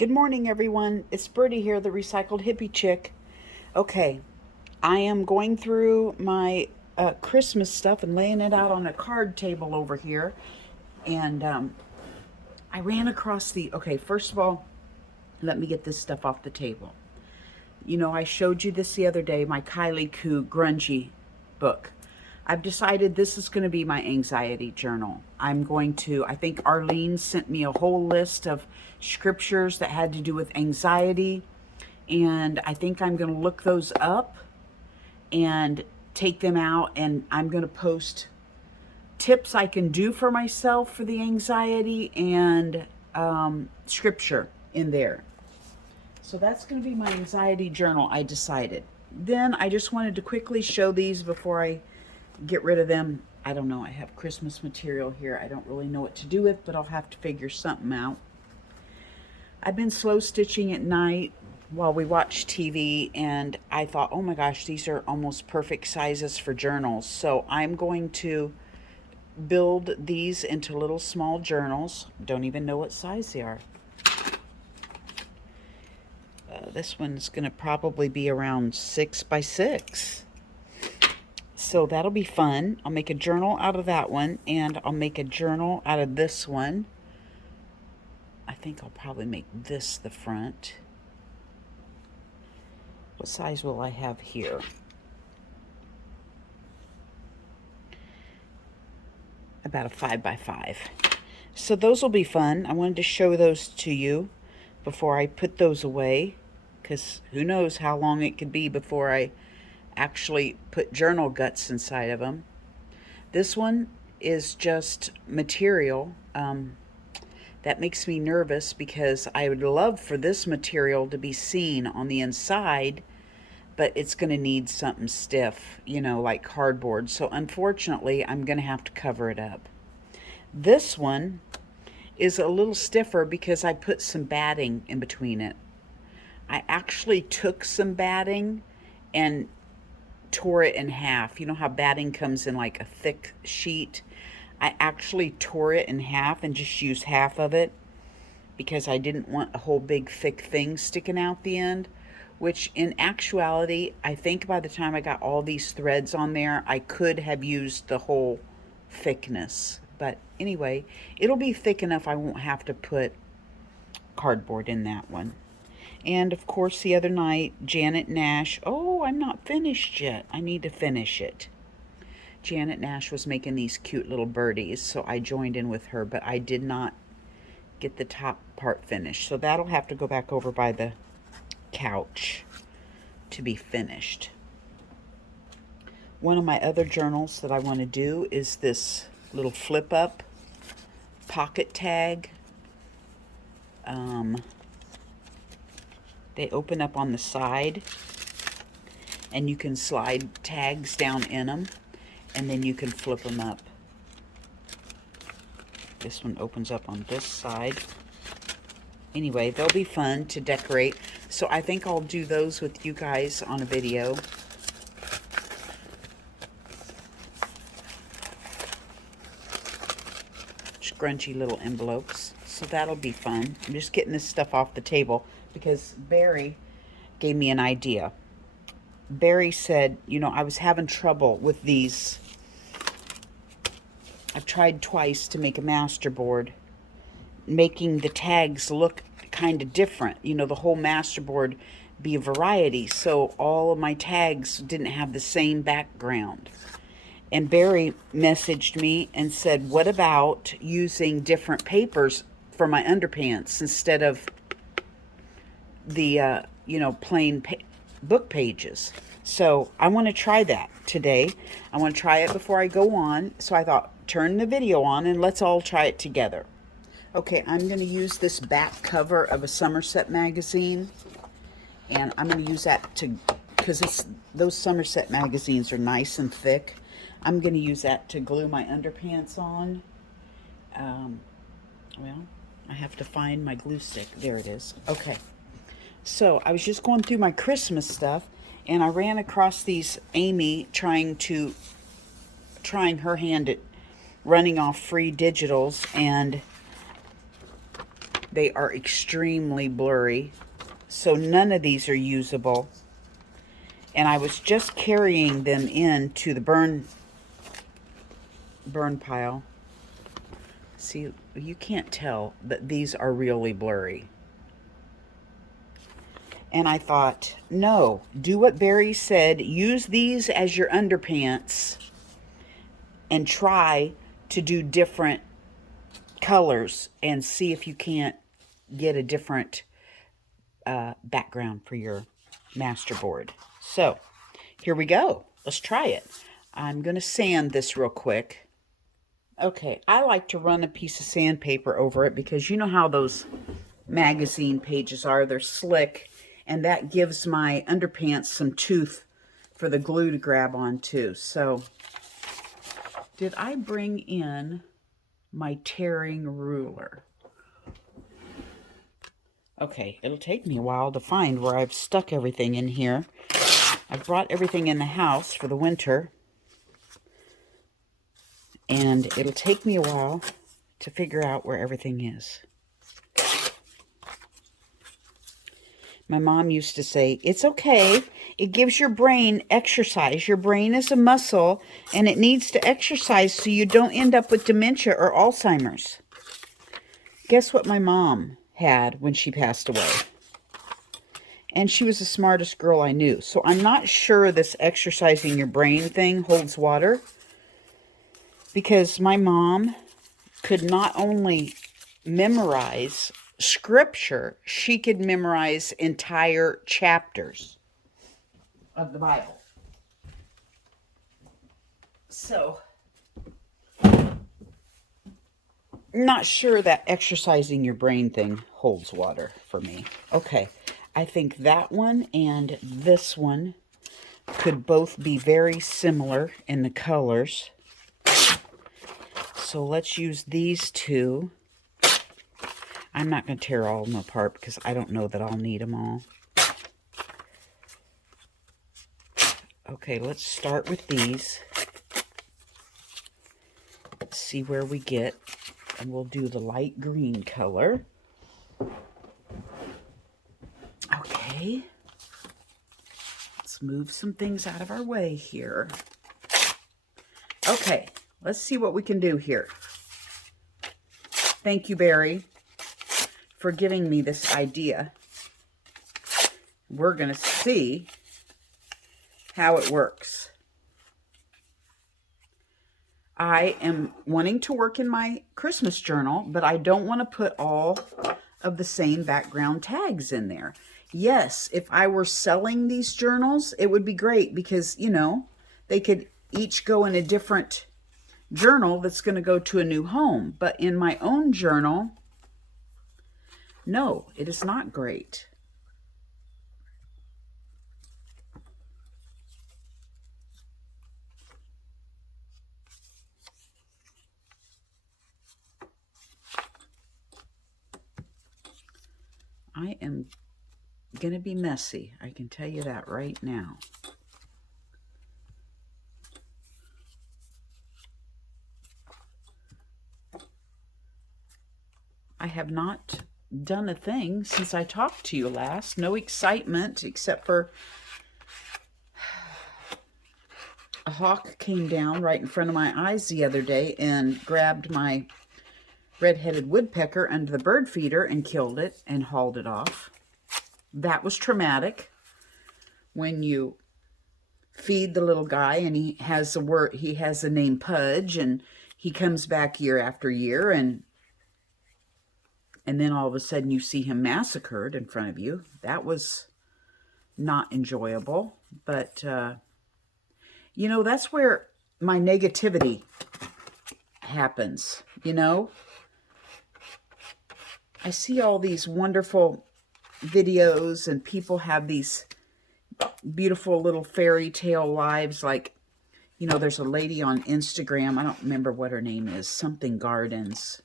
Good morning, everyone. It's Birdie here, the recycled hippie chick. Okay, I am going through my Christmas stuff and laying it out on a card table over here. And I ran across okay, first of all, let me get this stuff off the table. You know, I showed you this the other day, my Kylie Koo grungy book. I've decided this is going to be my anxiety journal. I think Arlene sent me a whole list of scriptures that had to do with anxiety. And I think I'm going to look those up and take them out. And I'm going to post tips I can do for myself for the anxiety and scripture in there. So that's going to be my anxiety journal, I decided. Then I just wanted to quickly show these before I get rid of them. I don't know. I have Christmas material here. I don't really know what to do with, but I'll have to figure something out. I've been slow stitching at night while we watch TV, and I thought, oh my gosh, these are almost perfect sizes for journals. So I'm going to build these into little small journals. Don't even know what size they are. This one's going to probably be around 6 by 6. So that'll be fun. I'll make a journal out of that one, and I'll make a journal out of this one. I think I'll probably make this the front. What size will I have here? About a 5 by 5. So those will be fun. I wanted to show those to you before I put those away, because who knows how long it could be before I actually put journal guts inside of them. This one is just material. That makes me nervous because I would love for this material to be seen on the inside, but it's going to need something stiff, you know, like cardboard. So unfortunately, I'm going to have to cover it up. This one is a little stiffer because I put some batting in between it. I actually took some batting and tore it in half. You know how batting comes in like a thick sheet? I actually tore it in half and just used half of it because I didn't want a whole big thick thing sticking out the end, which in actuality, I think by the time I got all these threads on there, I could have used the whole thickness. But anyway, it'll be thick enough I won't have to put cardboard in that one. And of course, the other night, Janet Nash, oh, I'm not finished yet. I need to finish it. Janet Nash was making these cute little birdies, so I joined in with her, but I did not get the top part finished. So that'll have to go back over by the couch to be finished. One of my other journals that I want to do is this little flip up pocket tag. They open up on the side and you can slide tags down in them, and then you can flip them up. This one opens up on this side. Anyway, they'll be fun to decorate. So I think I'll do those with you guys on a video. Scrunchy little envelopes. So that'll be fun. I'm just getting this stuff off the table because Barry gave me an idea. Barry said, you know, I was having trouble with these. I've tried twice to make a masterboard, making the tags look kind of different. You know, the whole masterboard be a variety, so all of my tags didn't have the same background. And Barry messaged me and said, what about using different papers for my underpants instead of the, plain book pages? So I want to try that today. I want to try it before I go on. So I thought, turn the video on and let's all try it together. Okay, I'm going to use this back cover of a Somerset magazine. And I'm going to use that because those Somerset magazines are nice and thick. I'm going to use that to glue my underpants on. Well, I have to find my glue stick. There it is. Okay. So I was just going through my Christmas stuff, and I ran across these Amy trying her hand at running off free digitals, and They are extremely blurry, so none of these are usable. And I was just carrying them into the burn pile. See, you can't tell that these are really blurry. And I thought, no, do what Barry said. Use these as your underpants and try to do different colors and see if you can't get a different background for your Masterboard. So here we go. Let's try it. I'm going to sand this real quick. Okay, I like to run a piece of sandpaper over it because you know how those magazine pages are. They're slick, and that gives my underpants some tooth for the glue to grab onto. So, did I bring in my tearing ruler? Okay, it'll take me a while to find where I've stuck everything in here. I've brought everything in the house for the winter, and it'll take me a while to figure out where everything is. My mom used to say, it's okay. It gives your brain exercise. Your brain is a muscle, and it needs to exercise so you don't end up with dementia or Alzheimer's. Guess what my mom had when she passed away? And she was the smartest girl I knew. So I'm not sure this exercising your brain thing holds water, because my mom could not only memorize scripture, she could memorize entire chapters of the Bible. So, not sure that exercising your brain thing holds water for me. Okay, I think that one and this one could both be very similar in the colors. So let's use these two. I'm not going to tear all of them apart because I don't know that I'll need them all. Okay, let's start with these. Let's see where we get. And we'll do the light green color. Okay. Let's move some things out of our way here. Okay, let's see what we can do here. Thank you, Barry, for giving me this idea. We're going to see how it works. I am wanting to work in my Christmas journal, but I don't want to put all of the same background tags in there. Yes, if I were selling these journals, it would be great because, you know, they could each go in a different journal that's going to go to a new home. But in my own journal, no, it is not great. I am going to be messy. I can tell you that right now. I have not done a thing since I talked to you last. No excitement except for a hawk came down right in front of my eyes the other day and grabbed my red-headed woodpecker under the bird feeder and killed it and hauled it off. That was traumatic. When you feed the little guy and he has the name Pudge, and he comes back year after year, and then all of a sudden you see him massacred in front of you. That was not enjoyable. But you know, that's where my negativity happens, you know. I see all these wonderful videos and people have these beautiful little fairy tale lives. Like, you know, there's a lady on Instagram. I don't remember what her name is. Something Gardens.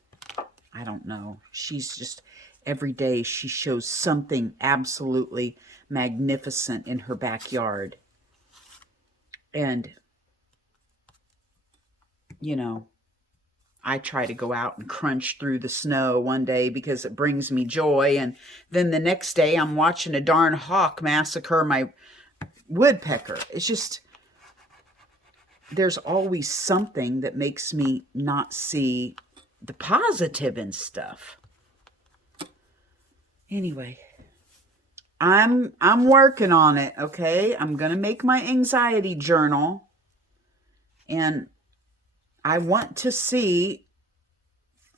I don't know. She's just, every day she shows something absolutely magnificent in her backyard. And, you know, I try to go out and crunch through the snow one day because it brings me joy. And then the next day I'm watching a darn hawk massacre my woodpecker. It's just, there's always something that makes me not see the positive in stuff. Anyway, I'm working on it, okay? I'm going to make my anxiety journal, and I want to see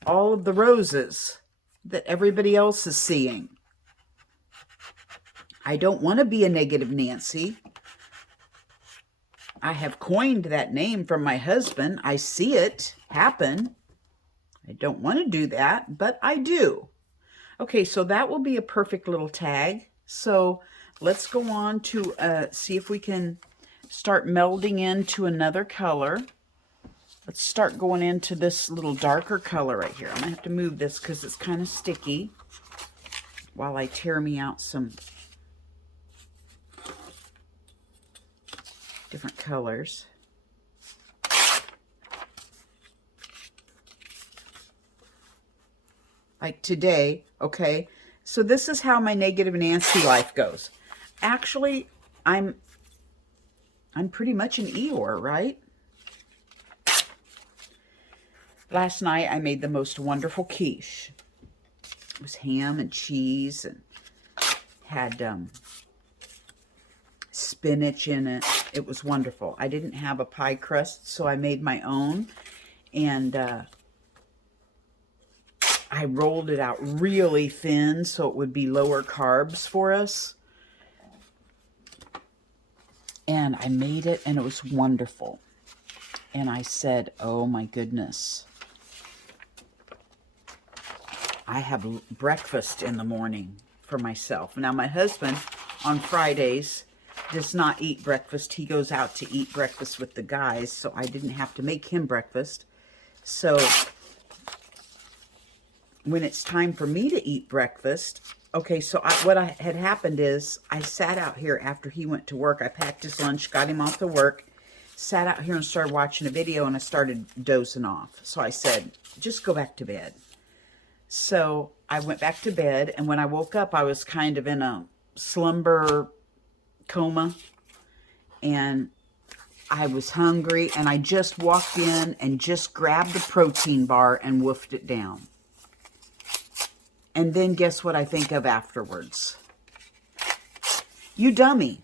all of the roses that everybody else is seeing. I don't want to be a negative Nancy. I have coined that name from my husband. I see it happen. I don't want to do that, but I do. Okay, so that will be a perfect little tag. So let's go on to see if we can start melding into another color. Let's start going into this little darker color right here. I'm going to have to move this because it's kind of sticky while I tear me out some different colors. Like today, okay? So this is how my negative Nancy life goes. Actually, I'm pretty much an Eeyore, right? Last night I made the most wonderful quiche. It was ham and cheese and had spinach in it. It was wonderful. I didn't have a pie crust, so I made my own, and I rolled it out really thin so it would be lower carbs for us. And I made it, and it was wonderful. And I said, oh my goodness, I have breakfast in the morning for myself. Now my husband on Fridays does not eat breakfast. He goes out to eat breakfast with the guys, so I didn't have to make him breakfast. So when it's time for me to eat breakfast, okay, so what had happened is I sat out here after he went to work. I packed his lunch, got him off to work, sat out here and started watching a video, and I started dozing off. So I said, just go back to bed. So I went back to bed, and when I woke up, I was kind of in a slumber coma, and I was hungry, and I just walked in and just grabbed the protein bar and woofed it down. And then guess what I think of afterwards? You dummy.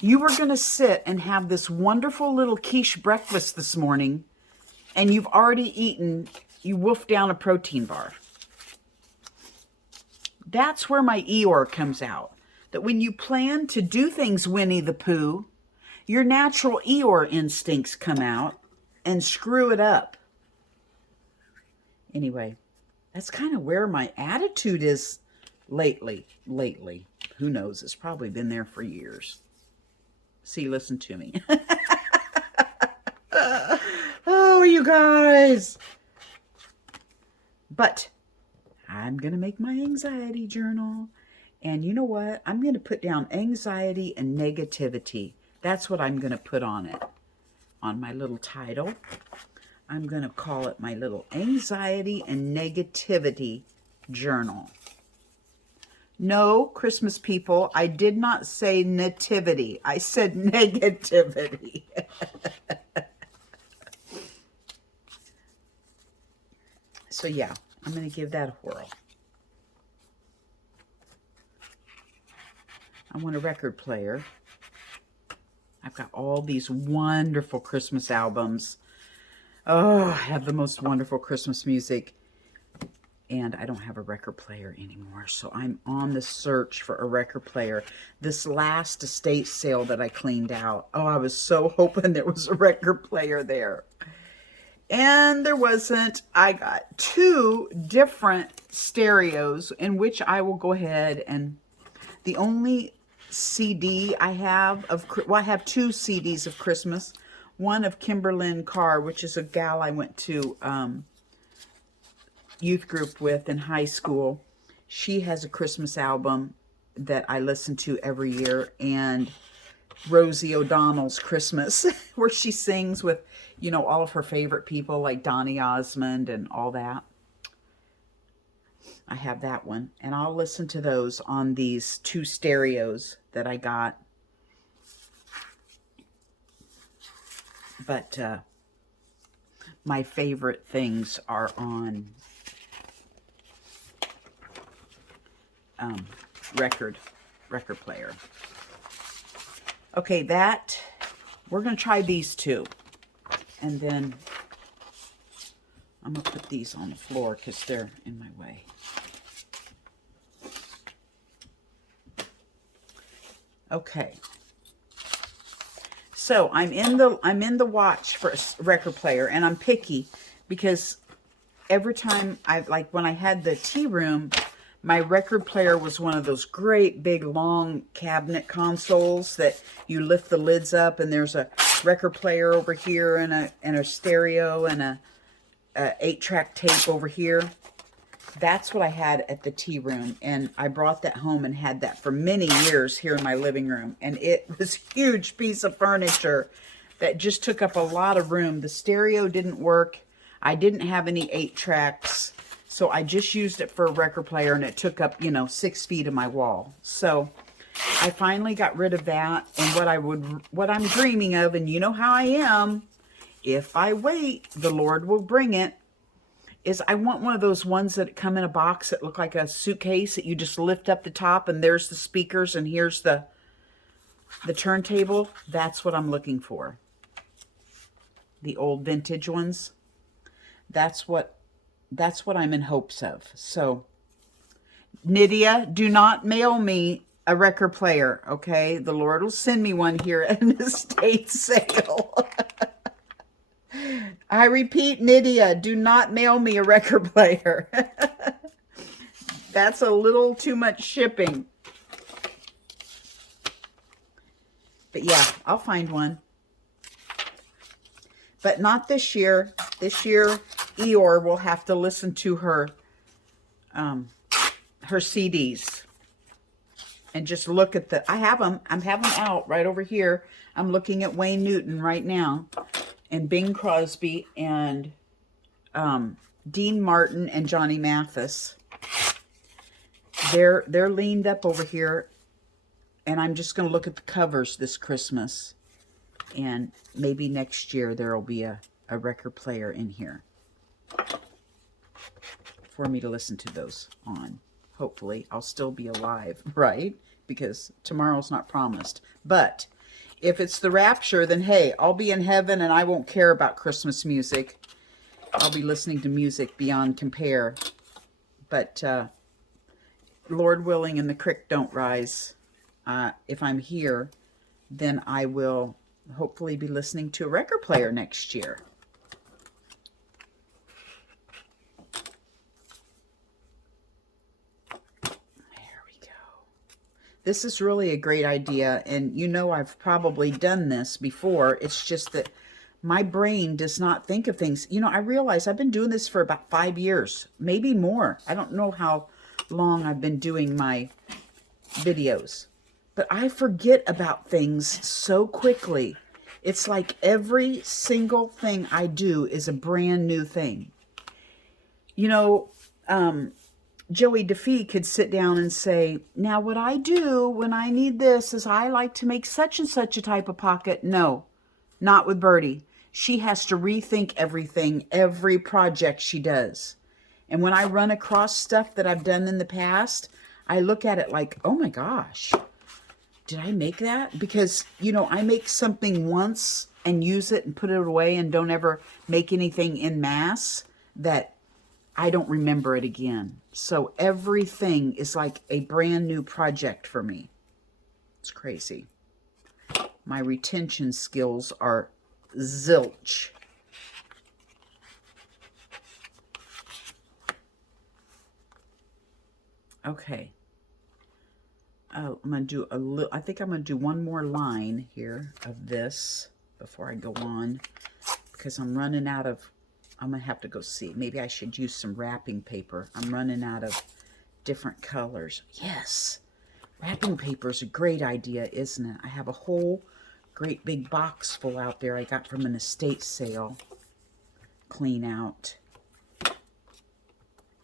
You were going to sit and have this wonderful little quiche breakfast this morning, and you've already eaten, you woofed down a protein bar. That's where my Eeyore comes out. That when you plan to do things Winnie the Pooh, your natural Eeyore instincts come out and screw it up. Anyway, that's kind of where my attitude is lately. Who knows? It's probably been there for years. See, listen to me. Oh, you guys. But I'm going to make my anxiety journal. And you know what? I'm going to put down anxiety and negativity. That's what I'm going to put on it. On my little title. I'm going to call it my little anxiety and negativity journal. No, Christmas people, I did not say nativity. I said negativity. So yeah, I'm going to give that a whirl. I want a record player. I've got all these wonderful Christmas albums. Oh, I have the most wonderful Christmas music. And I don't have a record player anymore. So I'm on the search for a record player. This last estate sale that I cleaned out. Oh, I was so hoping there was a record player there. And there wasn't. I got 2 different stereos in which I will go ahead and the only CD I have of, well, I have 2 CDs of Christmas. One of Kimberlyn Carr, which is a gal I went to youth group with in high school. She has a Christmas album that I listen to every year, and Rosie O'Donnell's Christmas, where she sings with, you know, all of her favorite people like Donny Osmond and all that. I have that one, and I'll listen to those on these 2 stereos that I got. But my favorite things are on record player. Okay, we're going to try these 2. And then I'm going to put these on the floor because they're in my way. Okay. So I'm in the watch for a record player, and I'm picky because every time when I had the tea room, my record player was one of those great big long cabinet consoles that you lift the lids up, and there's a record player over here and a stereo and a 8-track tape over here. That's what I had at the tea room, and I brought that home and had that for many years here in my living room, and it was a huge piece of furniture that just took up a lot of room. The stereo didn't work. I didn't have any 8-tracks, so I just used it for a record player, and it took up, 6 feet of my wall. So I finally got rid of that, and what I'm dreaming of, and you know how I am, if I wait, the Lord will bring it, is I want one of those ones that come in a box that look like a suitcase that you just lift up the top and there's the speakers and here's the turntable. That's what I'm looking for. The old vintage ones. That's what I'm in hopes of. So, Nydia, do not mail me a record player, okay? The Lord will send me one here at an estate sale. I repeat, Nydia, do not mail me a record player. That's a little too much shipping. But yeah, I'll find one. But not this year. This year, Eeyore will have to listen to her CDs. And just look at I have them out right over here. I'm looking at Wayne Newton right now. And Bing Crosby and Dean Martin and Johnny Mathis. They're leaned up over here, and I'm just going to look at the covers this Christmas, and maybe next year there will be a record player in here for me to listen to those on. Hopefully, I'll still be alive, right? Because tomorrow's not promised, but if it's the rapture, then hey, I'll be in heaven and I won't care about Christmas music. I'll be listening to music beyond compare. But Lord willing and the creek don't rise, if I'm here, then I will hopefully be listening to a record player next year. This is really a great idea, and I've probably done this before. It's just that my brain does not think of things. I realize I've been doing this for about 5 years, maybe more. I don't know how long I've been doing my videos, but I forget about things so quickly. It's like every single thing I do is a brand new thing. Joey DeFee could sit down and say, now what I do when I need this is I like to make such and such a type of pocket. No, not with Birdie. She has to rethink everything, every project she does. And when I run across stuff that I've done in the past, I look at it like, oh my gosh, did I make that? Because, I make something once and use it and put it away and don't ever make anything in mass that I don't remember it again. So everything is like a brand new project for me. It's crazy. My retention skills are zilch. Okay. I'm going to do I think I'm going to do one more line here of this before I go on, because I'm running out of, I'm going to have to go see. Maybe I should use some wrapping paper. I'm running out of different colors. Yes. Wrapping paper is a great idea, isn't it? I have a whole great big box full out there I got from an estate sale. Clean out.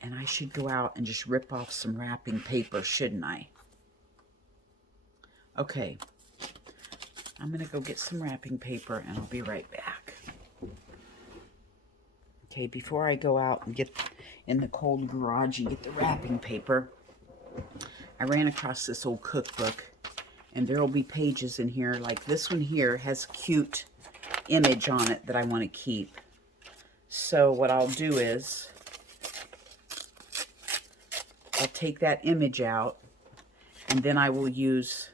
And I should go out and just rip off some wrapping paper, shouldn't I? Okay. I'm going to go get some wrapping paper and I'll be right back. Okay, before I go out and get in the cold garage and get the wrapping paper, I ran across this old cookbook, and there will be pages in here, like this one here has a cute image on it that I want to keep. So what I'll do is, I'll take that image out, and then I will use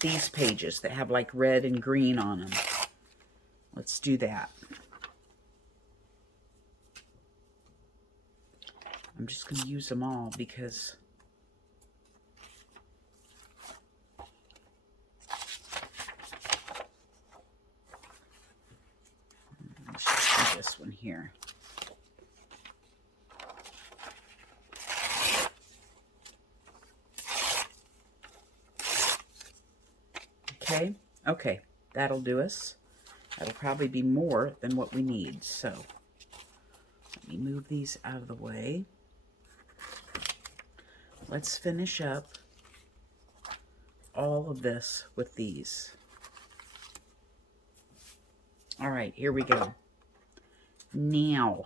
these pages that have like red and green on them. Let's do that. I'm just going to use them all because let's just do this one here. Okay, okay, that'll do us. That'll probably be more than what we need. So let me move these out of the way. Let's finish up all of this with these. All right, here we go. Now,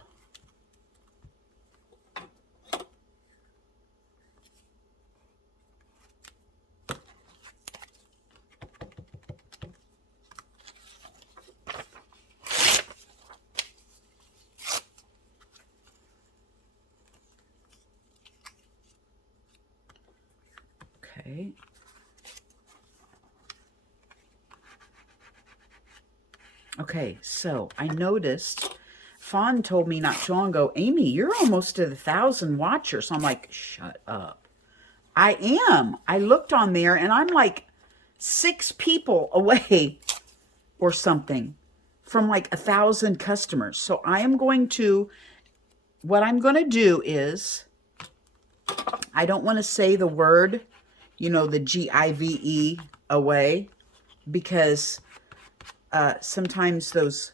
okay. Okay, so I noticed Fawn told me not too long ago, Amy, you're almost to the 1,000 watchers. I'm like, shut up. I am. I looked on there and I'm like 6 people away or something from like 1,000 customers. So I am going to, what I'm going to do is, I don't want to say the word, you know, the Give away, because sometimes those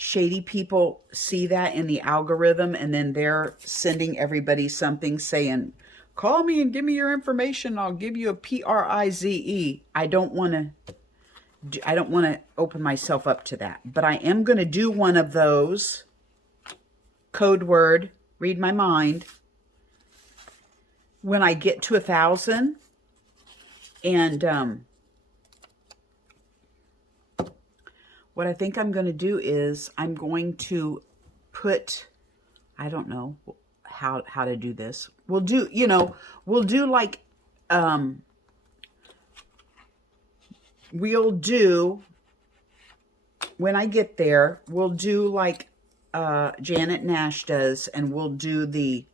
shady people see that in the algorithm and then they're sending everybody something saying, call me and give me your information. I'll give you a PRIZE. I don't want to open myself up to that, but I am going to do one of those code word, read my mind, when I get to 1,000. And what I think I'm going to do is I'm going to put, I don't know how to do this. We'll do, you know, we'll do like, we'll do, when I get there, we'll do like Janet Nash does, and we'll do the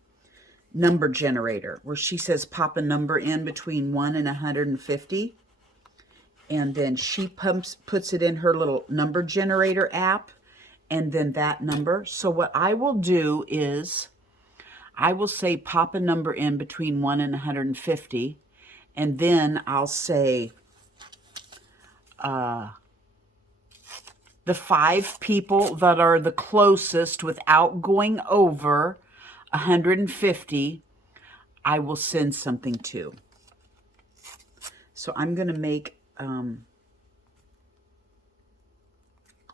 number generator where she says pop a number in between 1 and 150. And then she puts it in her little number generator app, and then that number. So what I will do is I will say pop a number in between 1 and 150, and then I'll say the 5 people that are the closest without going over 150, I will send something to. So I'm going to make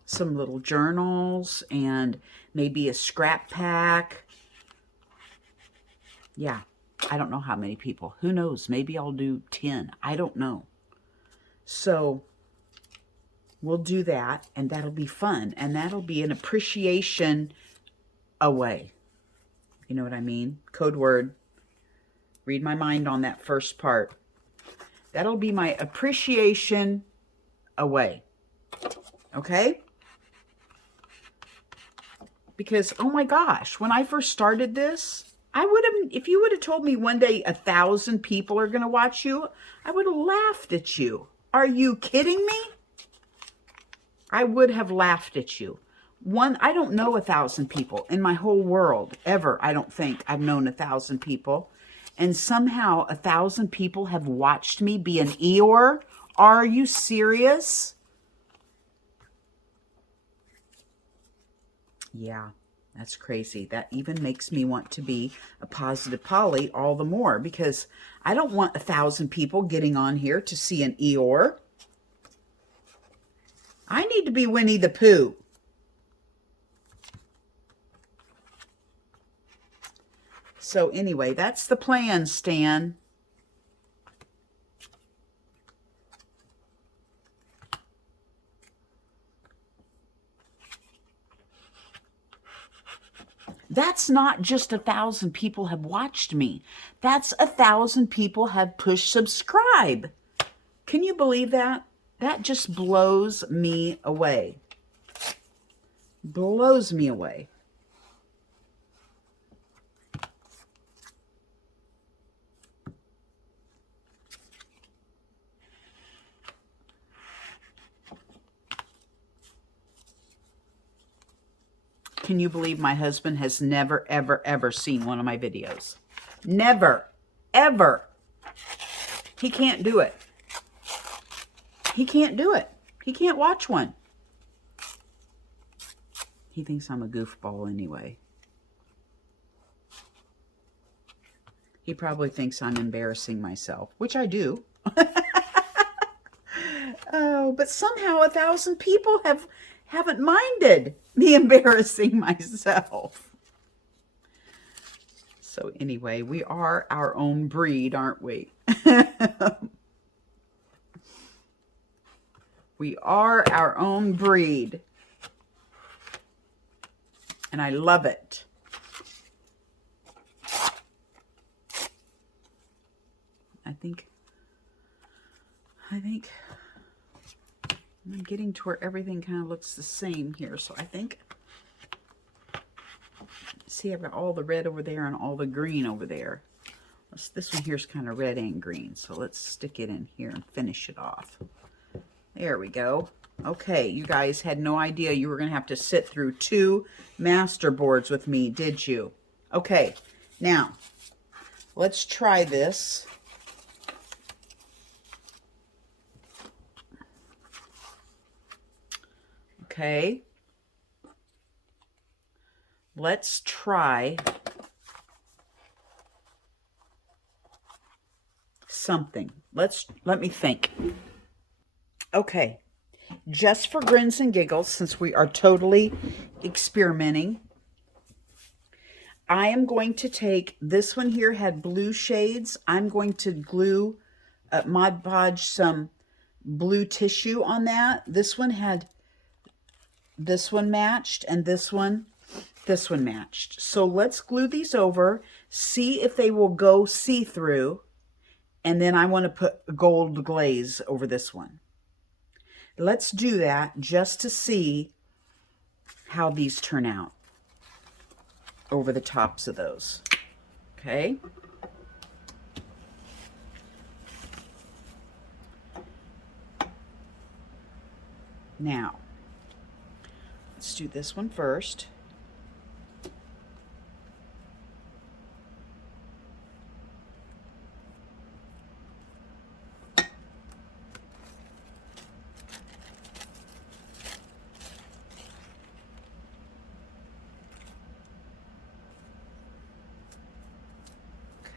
some little journals and maybe a scrap pack. Yeah, I don't know how many people. Who knows? Maybe I'll do 10. I don't know. So we'll do that, and that'll be fun. And that'll be an appreciation away. You know what I mean? Code word. Read my mind on that first part. That'll be my appreciation away. Okay? Because, oh my gosh, when I first started this, I would have, if you would have told me one day 1,000 people are going to watch you, I would have laughed at you. Are you kidding me? I would have laughed at you. I don't know 1,000 people in my whole world, ever. I don't think I've known 1,000 people. and somehow 1,000 people have watched me be an Eeyore? Are you serious? Yeah, that's crazy. That even makes me want to be a positive Polly all the more, because I don't want 1,000 people getting on here to see an Eeyore. I need to be Winnie the Pooh. So anyway, that's the plan, Stan. That's not just 1,000 people have watched me. That's 1,000 people have pushed subscribe. Can you believe that? That just blows me away. Blows me away. Can you believe my husband has never, ever, ever seen one of my videos? Never, ever. He can't do it. He can't do it. He can't watch one. He thinks I'm a goofball anyway. He probably thinks I'm embarrassing myself, which I do. Oh, but somehow 1,000 people haven't minded me embarrassing myself. So anyway, we are our own breed, aren't we? We are our own breed. And I love it. I think I'm getting to where everything kind of looks the same here. So I think, see, I've got all the red over there and all the green over there. This one here is kind of red and green. So let's stick it in here and finish it off. There we go. Okay, you guys had no idea you were going to have to sit through 2 Masterboards with me, did you? Okay, now let's try this. Okay, let's try something. Let me think. Okay, just for grins and giggles, since we are totally experimenting, I am going to take, this one here had blue shades. I'm going to glue Mod Podge some blue tissue on that. This one had, this one matched, and this one matched. So let's glue these over, see if they will go see-through, and then I want to put gold glaze over this one. Let's do that just to see how these turn out over the tops of those. Okay. Now, let's do this one first.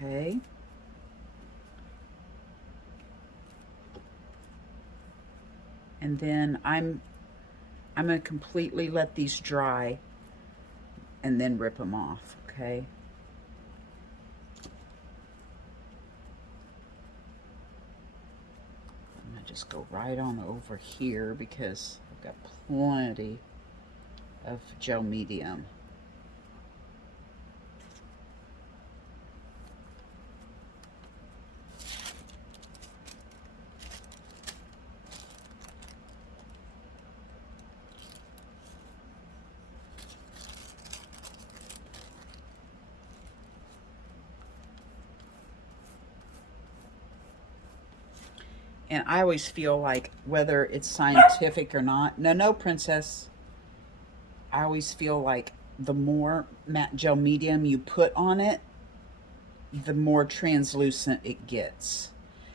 Okay. And then I'm going to completely let these dry and then rip them off, okay? I'm going to just go right on over here because I've got plenty of gel medium. And I always feel like, whether it's scientific or not, no, princess. I always feel like the more matte gel medium you put on it, the more translucent it gets.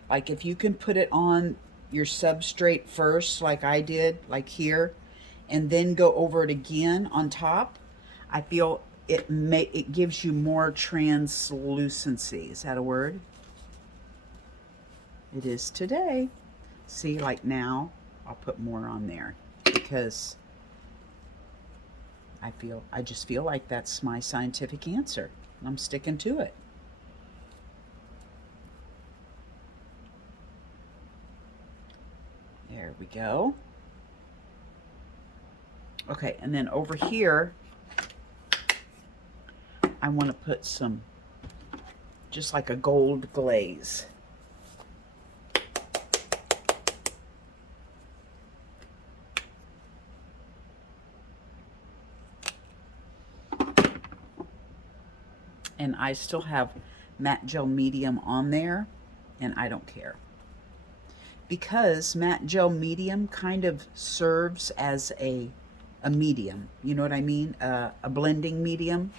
Like if you can put it on your substrate first, like I did, like here, and then go over it again on top, I feel it gives you more translucency. Is that a word? It is today. See, like now, I'll put more on there because I just feel like that's my scientific answer. And I'm sticking to it. There we go. Okay, and then over here, I want to put some, just like a gold glaze. And I still have matte gel medium on there, and I don't care. Because matte gel medium kind of serves as a medium. You know what I mean? A blending medium.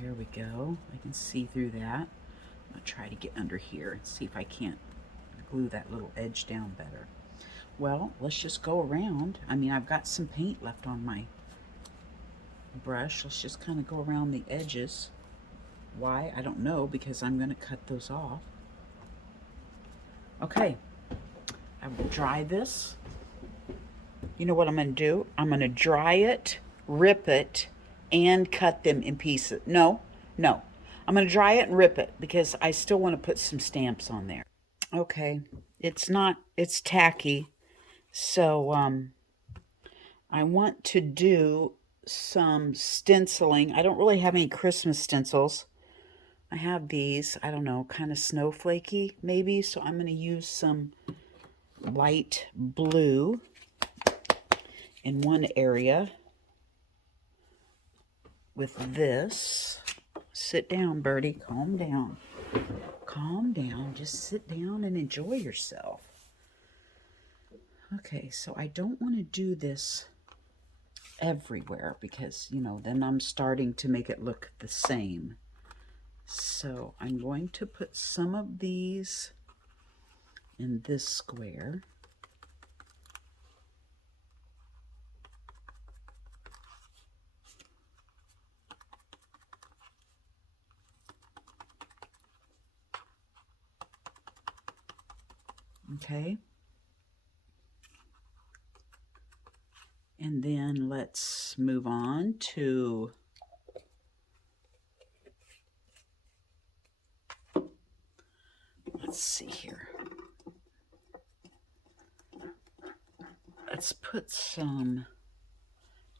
There we go. I can see through that. I'm going to try to get under here and see if I can't glue that little edge down better. Well, let's just go around. I mean, I've got some paint left on my brush. Let's just kind of go around the edges. Why? I don't know, because I'm going to cut those off. Okay. I will dry this. You know what I'm going to do? I'm going to dry it, rip it, and cut them in pieces. No. I'm going to dry it and rip it because I still want to put some stamps on there. Okay. It's tacky. So, I want to do some stenciling. I don't really have any Christmas stencils. I have these, I don't know, kind of snowflakey maybe. So I'm going to use some light blue in one area with this. Sit down, Birdie. Calm down. Calm down. Just sit down and enjoy yourself. Okay, so I don't want to do this everywhere because, you know, then I'm starting to make it look the same. So I'm going to put some of these in this square. Okay. And then let's move on to let's see here. Let's put some,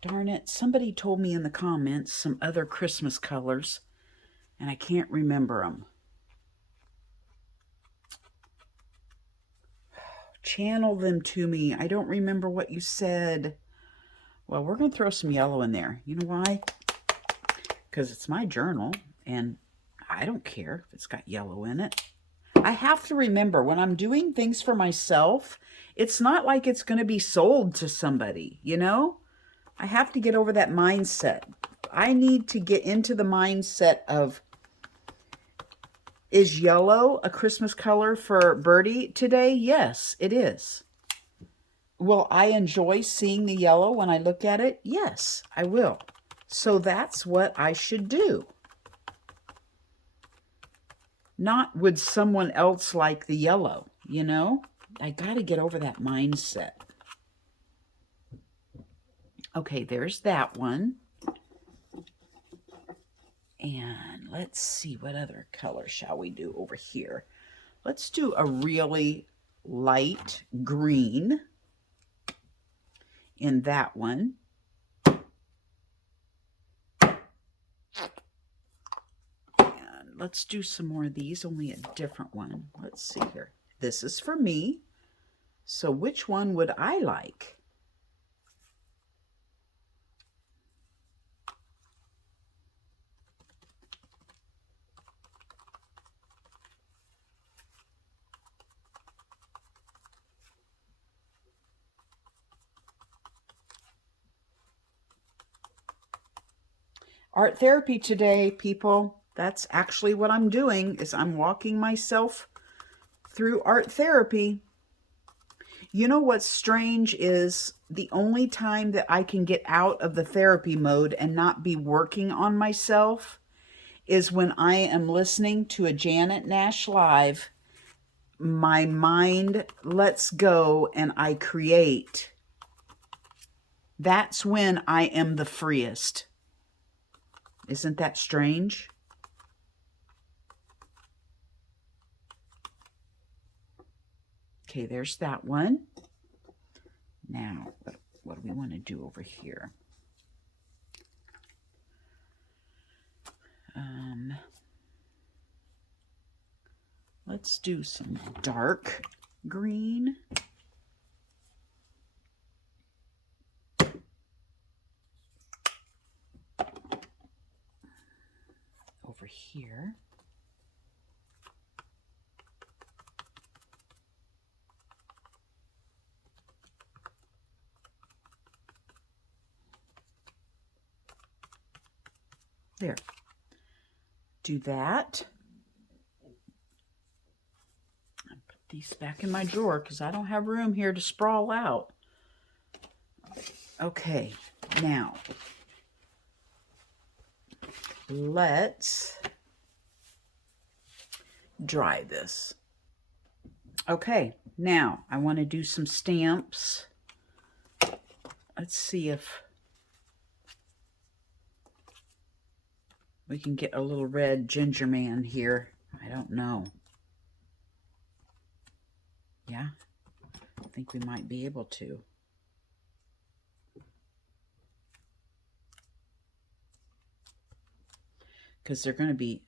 darn it, somebody told me in the comments some other Christmas colors, and I can't remember them. Channel them to me. I don't remember what you said. Well, we're going to throw some yellow in there. You know why? Because it's my journal, and I don't care if it's got yellow in it. I have to remember, when I'm doing things for myself, it's not like it's going to be sold to somebody, you know? I have to get over that mindset. I need to get into the mindset of, is yellow a Christmas color for Birdie today? Yes, it is. Will I enjoy seeing the yellow when I look at it? Yes, I will. So that's what I should do. Not would someone else like the yellow, you know? I got to get over that mindset. Okay, there's that one. And let's see, what other color shall we do over here? Let's do a really light green in that one. And let's do some more of these, only a different one. Let's see here. This is for me. So which one would I like? Art therapy today, people. That's actually what I'm doing, is I'm walking myself through art therapy. You know what's strange is the only time that I can get out of the therapy mode and not be working on myself is when I am listening to a Janet Nash live. My mind lets go and I create. That's when I am the freest. Isn't that strange? Okay, there's that one. Now, what do we want to do over here? Let's do some dark green. Over here. There. Do that. I'll put these back in my drawer because I don't have room here to sprawl out. Okay, now let's dry this. Okay, now I want to do some stamps. Let's see if we can get a little red ginger man here. I don't know. Yeah, I think we might be able to. Because they're going to be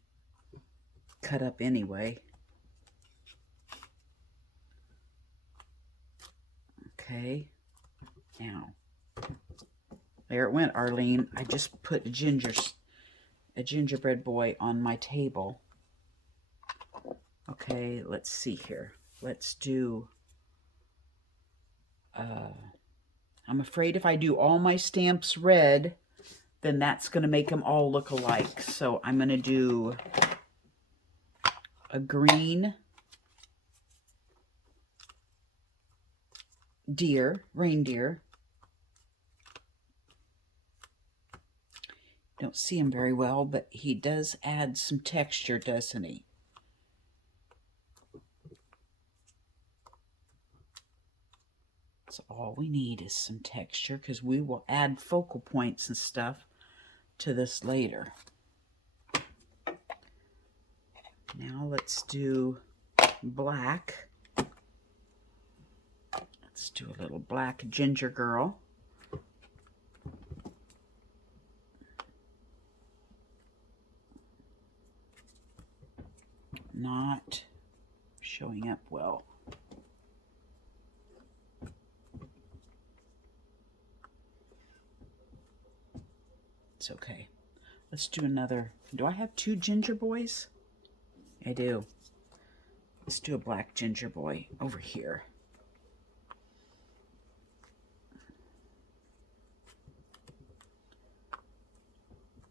cut up anyway. Okay, now, there it went, Arlene. I just put a gingerbread boy on my table. Okay, let's see here. Let's do, I'm afraid if I do all my stamps red, then that's going to make them all look alike. So I'm going to do a green reindeer. Don't see him very well, but he does add some texture, doesn't he? So all we need is some texture, because we will add focal points and stuff to this later. Now let's do black. Let's do a little black ginger girl. Not showing up well. It's okay. Let's do another. Do I have two ginger boys? I do. Let's do a black ginger boy over here.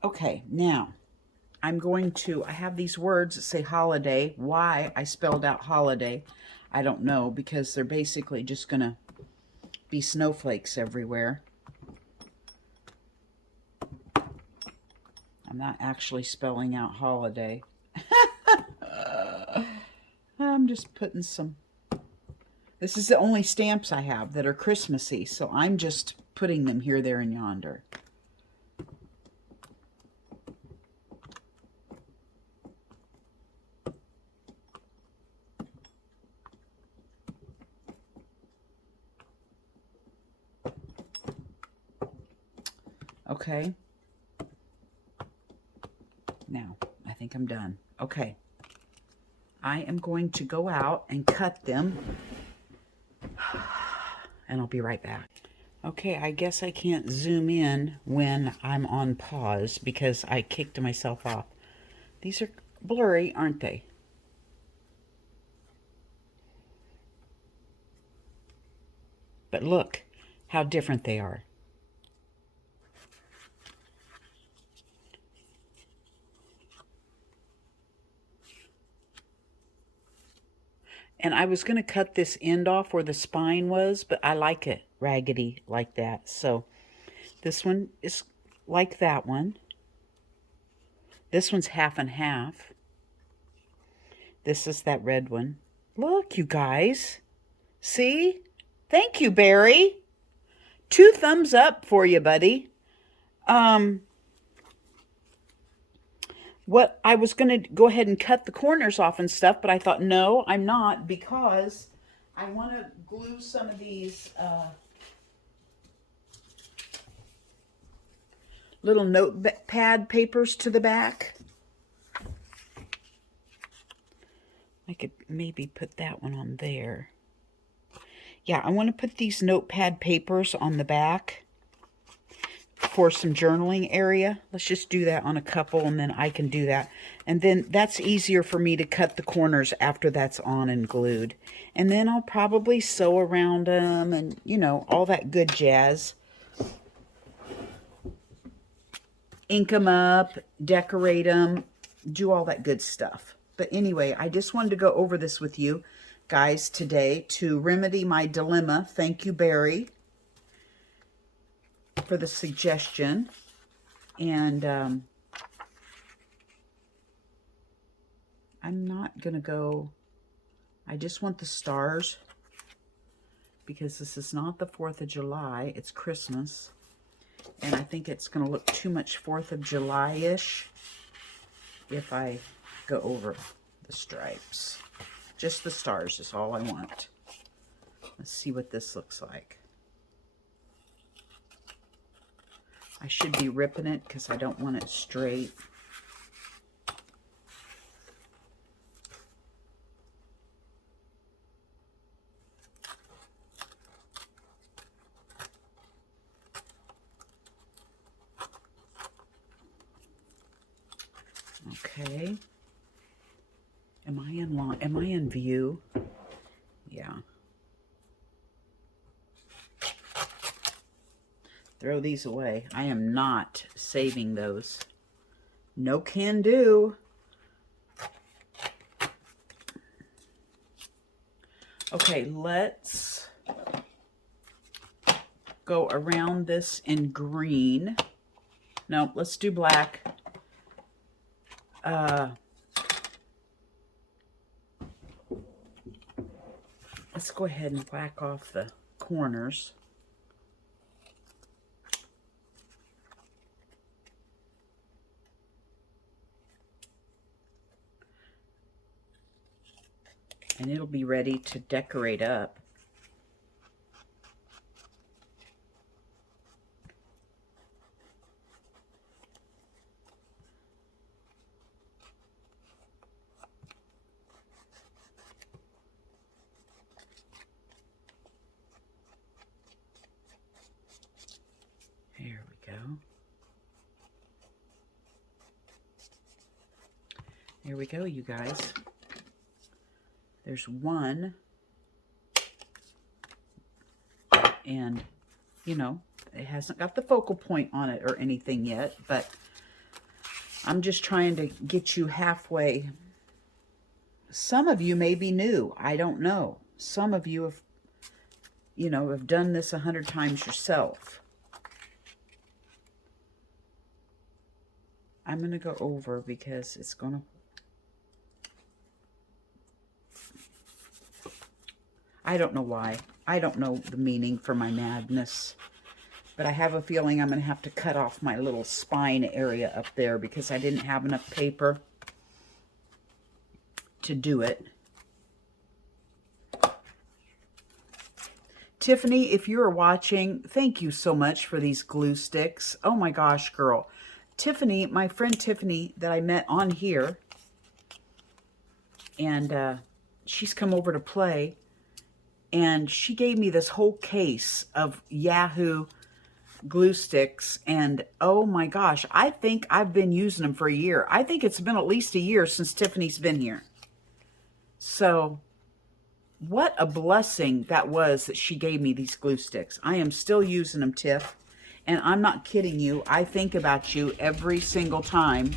Okay, now I'm going to, I have these words that say holiday. Why I spelled out holiday, I don't know, because they're basically just going to be snowflakes everywhere. I'm not actually spelling out holiday. I'm just putting some, this is the only stamps I have that are Christmassy, so I'm just putting them here, there, and yonder. Okay. Now, I think I'm done. Okay. I am going to go out and cut them, and I'll be right back. Okay, I guess I can't zoom in when I'm on pause because I kicked myself off. These are blurry, aren't they? But look how different they are. And I was going to cut this end off where the spine was, but I like it raggedy like that. So this one is like that one. This one's half and half. This is that red one. Look, you guys. See? Thank you, Barry. 2 thumbs up for you, buddy. What I was going to go ahead and cut the corners off and stuff, but I thought, no, I'm not, because I want to glue some of these little notepad papers to the back. I could maybe put that one on there. Yeah, I want to put these notepad papers on the back for some journaling area. Let's just do that on a couple, and then I can do that. And then that's easier for me to cut the corners after that's on and glued. And then I'll probably sew around them and, you know, all that good jazz. Ink them up, decorate them, do all that good stuff. But anyway, I just wanted to go over this with you guys today to remedy my dilemma. Thank you, Barry, for the suggestion. And I'm not going to go, I just want the stars, because this is not the 4th of July, it's Christmas. And I think it's going to look too much 4th of July-ish if I go over the stripes. Just the stars is all I want. Let's see what this looks like. I should be ripping it because I don't want it straight. Okay. Am I in view? Yeah. Throw these away. I am not saving those. No can do. Okay, let's go around this in green. No, let's do black. Let's go ahead and whack off the corners. And it'll be ready to decorate up. There we go. There we go, you guys. There's one. And, you know, it hasn't got the focal point on it or anything yet, but I'm just trying to get you halfway. Some of you may be new. I don't know. Some of you have, you know, have done this 100 times yourself. I'm going to go over because it's going to... I don't know why. I don't know the meaning for my madness. But I have a feeling I'm going to have to cut off my little spine area up there because I didn't have enough paper to do it. Tiffany, if you're watching, thank you so much for these glue sticks. Oh my gosh, girl. Tiffany, my friend Tiffany that I met on here, and she's come over to play, and she gave me this whole case of Yahoo glue sticks, and oh my gosh, I think I've been using them for a year. I think it's been at least a year since Tiffany's been here. So what a blessing that was that she gave me these glue sticks. I am still using them, Tiff, and I'm not kidding you. I think about you every single time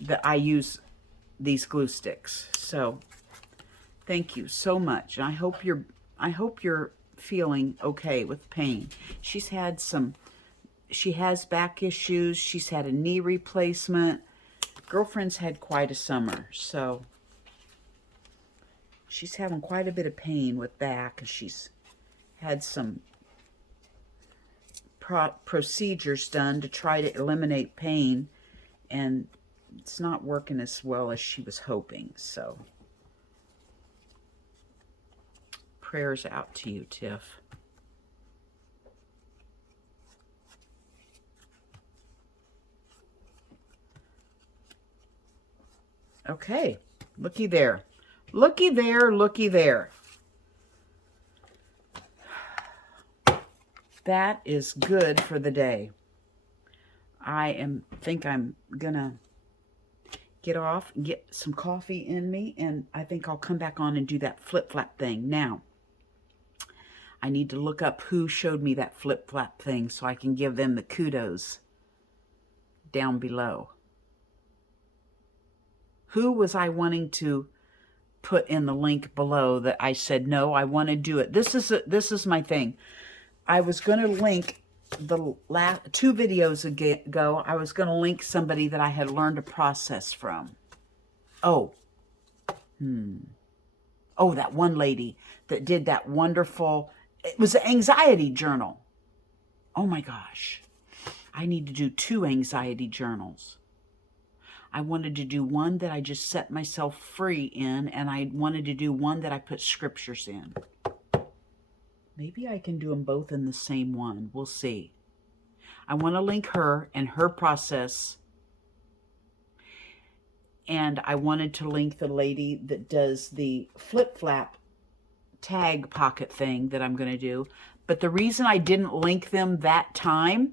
that I use these glue sticks. So Thank you so much. I hope you're feeling okay with pain. She has back issues. She's had a knee replacement. Girlfriend's had quite a summer, so she's having quite a bit of pain with back, and she's had some procedures done to try to eliminate pain, and it's not working as well as she was hoping. So prayers out to you, Tiff. Okay, looky there. Looky there, looky there. That is good for the day. Think I'm gonna get off and get some coffee in me, and I think I'll come back on and do that flip-flap thing. Now, I need to look up who showed me that flip-flap thing so I can give them the kudos down below. Who was I wanting to put in the link below that I said, no, I want to do it? This is my thing. I was going to link the last 2 videos ago. I was going to link somebody that I had learned a process from. Oh, that one lady that did that wonderful, it was an anxiety journal. Oh my gosh. I need to do 2 anxiety journals. I wanted to do one that I just set myself free in, and I wanted to do one that I put scriptures in. Maybe I can do them both in the same one. We'll see. I want to link her and her process. And I wanted to link the lady that does the flip-flap tag pocket thing that I'm going to do. But the reason I didn't link them that time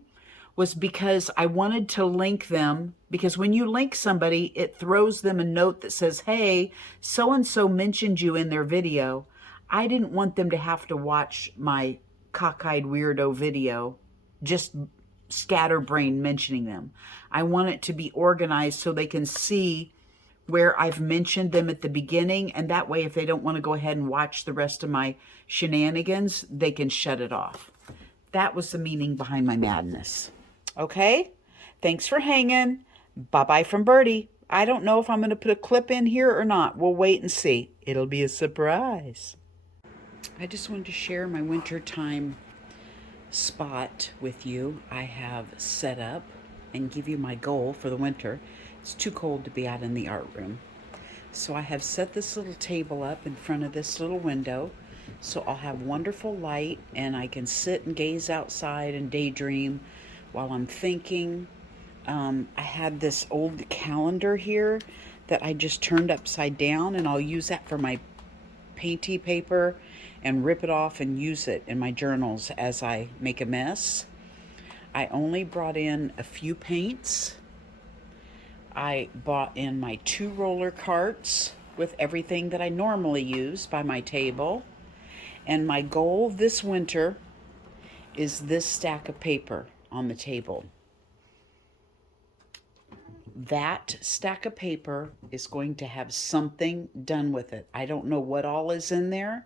was because I wanted to link them, because when you link somebody, it throws them a note that says, hey, so-and-so mentioned you in their video. I didn't want them to have to watch my cockeyed weirdo video, just scatterbrain mentioning them. I want it to be organized so they can see where I've mentioned them at the beginning, and that way if they don't want to go ahead and watch the rest of my shenanigans, they can shut it off. That was the meaning behind my madness. Okay? Thanks for hanging. Bye-bye from Birdie. I don't know if I'm going to put a clip in here or not. We'll wait and see. It'll be a surprise. I just wanted to share my wintertime spot with you. I have set up and give you my goal for the winter. It's too cold to be out in the art room. So I have set this little table up in front of this little window. So I'll have wonderful light, and I can sit and gaze outside and daydream while I'm thinking. I had this old calendar here that I just turned upside down, and I'll use that for my painty paper and rip it off and use it in my journals as I make a mess. I only brought in a few paints. I bought in my 2 roller carts with everything that I normally use by my table. And my goal this winter is this stack of paper on the table. That stack of paper is going to have something done with it. I don't know what all is in there,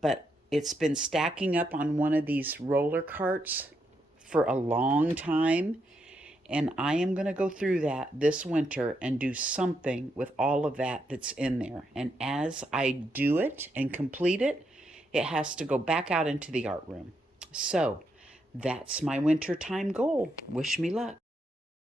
but it's been stacking up on one of these roller carts for a long time. And I am going to go through that this winter and do something with all of that that's in there. And as I do it and complete it, it has to go back out into the art room. So that's my wintertime goal. Wish me luck.